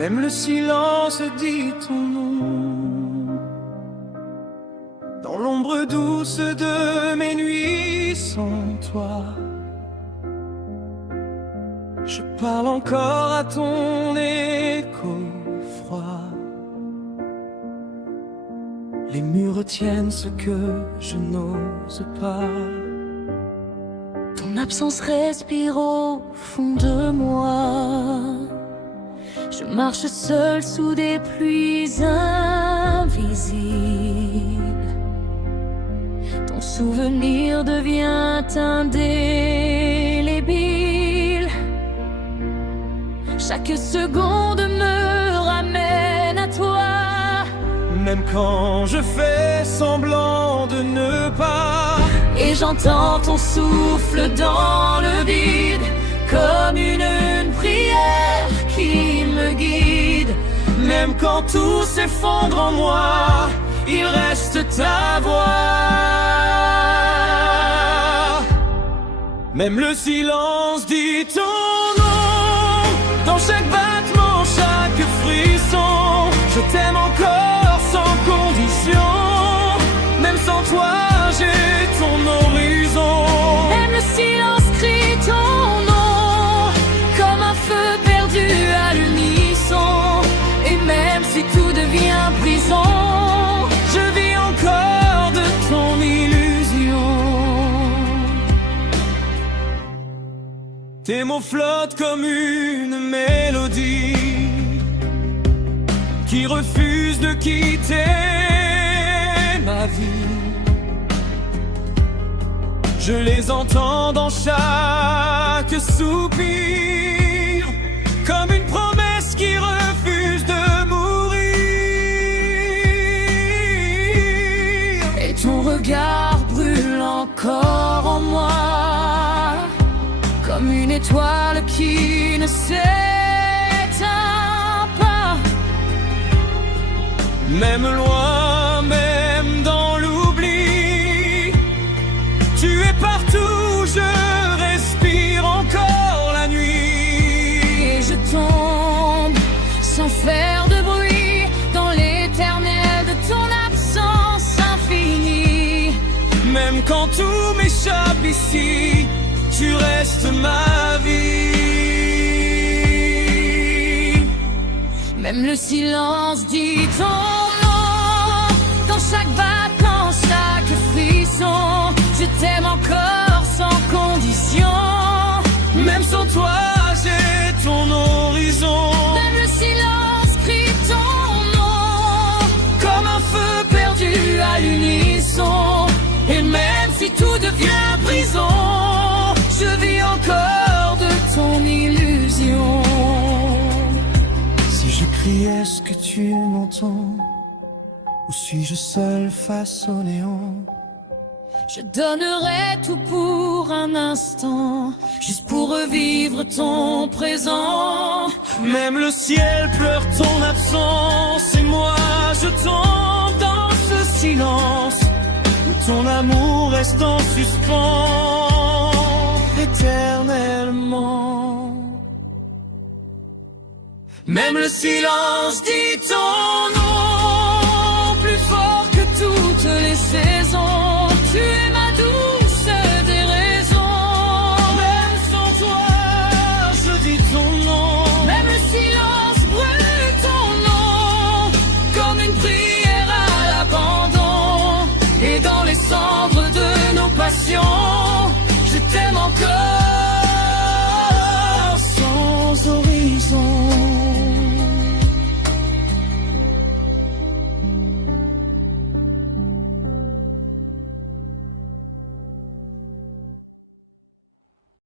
Même le silence dit ton nom. Dans l'ombre douce de mes nuits sans toi, je parle encore à ton écho froid. Les murs retiennent ce que je n'ose pas. Ton absence respire au fond de moi. Je marche seul sous des pluies invisibles. Ton souvenir devient indélébile. Chaque seconde me ramène à toi. Même quand je fais semblant de ne pas. Et j'entends ton souffle dans le vide, comme une prière qui me guide. Même quand tout s'effondre en moi, il reste ta voix. Même le silence dit ton nom. Dans chaque battement, chaque frisson, je t'aime encore sans condition. Même sans toi, j'ai ton horizon. Même le silence crie ton nom, comme un feu perdu à l'unisson. Et même si tout devient prison, je vis encore de ton illusion. Tes mots flottent comme une mélodie qui refuse de quitter ma vie. Je les entends dans chaque soupir, comme une promesse qui refuse de mourir. Et ton regard brûle encore en moi, comme une étoile qui ne s'éteint pas. Même loin, même dans l'oubli, tu es partout, je respire encore la nuit. Et je tombe sans faire de bruit dans l'éternel de ton absence infinie. Même quand tout m'échappe ici, tu restes ma vie. Même le silence dit ton nom. Dans chaque battement, chaque frisson, je t'aime encore sans condition. Même sans toi, j'ai ton horizon. Même le silence crie ton nom, Comme un feu perdu à l'unisson. Et même si tout devient prison, je vis encore de ton illusion. si je crie, est-ce que tu m'entends? Ou suis-je seul face au néant? Je donnerai tout pour un instant, juste pour revivre ton présent. Même le ciel pleure ton absence. Et moi je tombe dans ce silence où ton amour reste en suspens éternellement. Même le silence dit ton nom, plus fort que toutes les saisons. Tu es ma douce déraison. Même sans toi, je dis ton nom. Même le silence brûle ton nom, Comme une prière à l'abandon. et dans les cendres de nos passions, Je t'aime encore.